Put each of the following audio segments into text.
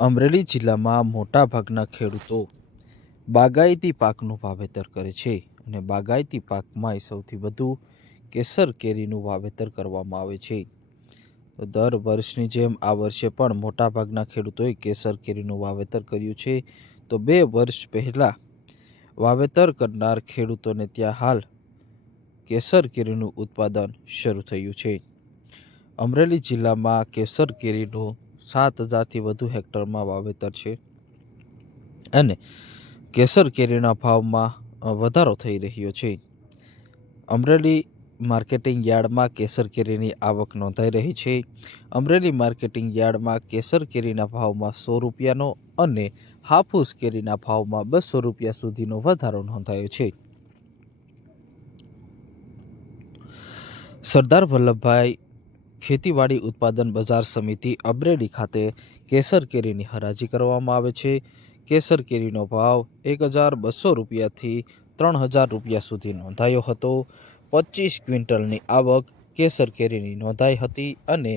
અમરેલી જિલ્લામાં મોટાભાગના ખેડૂતો બાગાયતી પાકનું વાવેતર કરે છે અને બાગાયતી પાકમાં સૌથી વધુ કેસર કેરીનું વાવેતર કરવામાં આવે છે. તો દર વર્ષની જેમ આ વર્ષે પણ મોટાભાગના ખેડૂતોએ કેસર કેરીનું વાવેતર કર્યું છે. તો 2 વર્ષ પહેલાં વાવેતર કરનાર ખેડૂતોને ત્યાં હાલ કેસર કેરીનું ઉત્પાદન શરૂ થયું છે. અમરેલી જિલ્લામાં કેસર કેરીનું 7,000થી વધુ હેક્ટરમાં વાવેતર છે અને કેસર કેરીના ભાવમાં વધારો થઈ રહ્યો છે. અમરેલી માર્કેટિંગ યાર્ડમાં કેસર કેરીની આવક નોંધાઈ રહી છે. અમરેલી માર્કેટિંગ યાર્ડમાં કેસર કેરીના ભાવમાં ₹100 અને હાફૂસ કેરીના ભાવમાં ₹200 સુધીનો વધારો નોંધાયો છે. સરદાર વલ્લભભાઈ ખેતીવાડી ઉત્પાદન બજાર સમિતિ અમરેલી ખાતે કેસર કેરીની હરાજી કરવામાં આવે છે. કેસર કેરીનો ભાવ ₹1,200થી ₹3,000 સુધી નોંધાયો હતો. 25 ક્વિન્ટલની આવક કેસર કેરીની નોંધાઈ હતી અને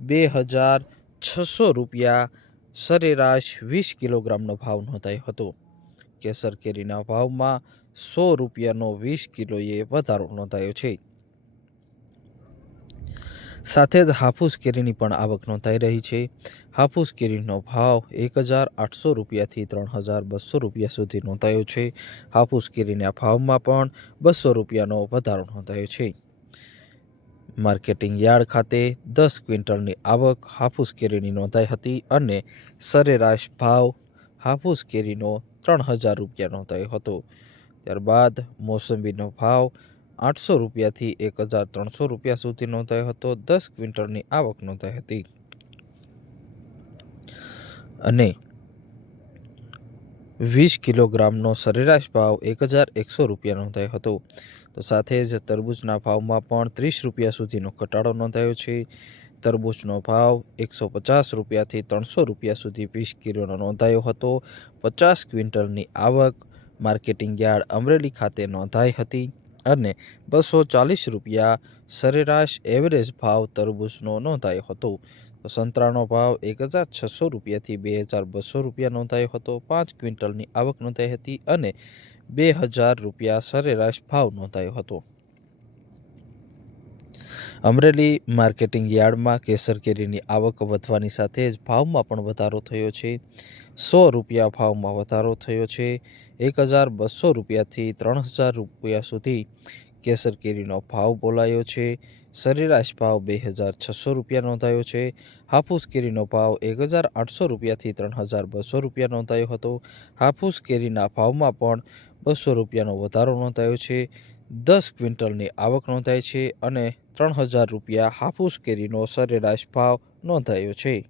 ₹2,600 સરેરાશ 20 કિલોગ્રામનો ભાવ નોંધાયો હતો. કેસર કેરીના ભાવમાં ₹100નો 20 કિલોએ વધારો નોંધાયો છે. સાથે જ હાફૂસ કેરીની પણ આવક નોંધાઈ રહી છે. હાફૂસ કેરીનો ભાવ ₹1,800થી ₹3,200 સુધી નોંધાયો છે. હાફૂસ કેરીના ભાવમાં પણ ₹200નો વધારો નોંધાયો છે. માર્કેટિંગ યાર્ડ ખાતે 10 ક્વિન્ટલની આવક હાફૂસ કેરીની નોંધાઈ હતી અને સરેરાશ ભાવ હાફૂસ કેરીનો ₹3,000 નોંધાયો હતો. ત્યારબાદ મોસંબીનો ભાવ ₹800થી ₹1,300 સુધી નોંધાયો હતો. 10 ક્વિન્ટલની આવક નોંધાઈ હતી અને 20 કિલોગ્રામનો સરેરાશ ભાવ ₹1,100 નોંધાયો હતો. તો સાથે જ તરબૂચના ભાવમાં પણ ₹30 સુધીનો ઘટાડો નોંધાયો છે. તરબૂચનો ભાવ ₹150થી ₹300 સુધી 20 કિલોનો નોંધાયો હતો. 50 ક્વિન્ટલની આવક માર્કેટિંગ યાર્ડ અમરેલી ખાતે નોંધાઈ હતી અને ₹240 સરેરાશ એવરેજ ભાવ તરબૂચનો નોંધાયો હતો. તો સંતરાનો ભાવ ₹1,600થી ₹2,200 નોંધાયો હતો. 5 ક્વિન્ટલની આવક નોંધાઈ હતી અને ₹2,000 સરેરાશ ભાવ નોંધાયો હતો. અમરેલી માર્કેટિંગ યાર્ડમાં કેસર કેરીની આવક વધવાની સાથે જ ભાવમાં પણ વધારો થયો છે. ₹100 ભાવમાં વધારો થયો છે. ₹1,200થી ₹3,000 સુધી કેસર કેરીનો ભાવ બોલાયો છે. સરેરાશ ભાવ ₹2,600 નોંધાયો છે. હાફૂસ કેરીનો ભાવ ₹1,800થી ₹3,200 નોંધાયો હતો. હાફૂસ કેરીના ભાવમાં પણ ₹200નો વધારો નોંધાયો છે. 10 ક્વિન્ટલની આવક નોંધાઈ છે અને ₹3,000 હાફૂસ કેરીનો સરેરાશ ભાવ નોંધાયો છે.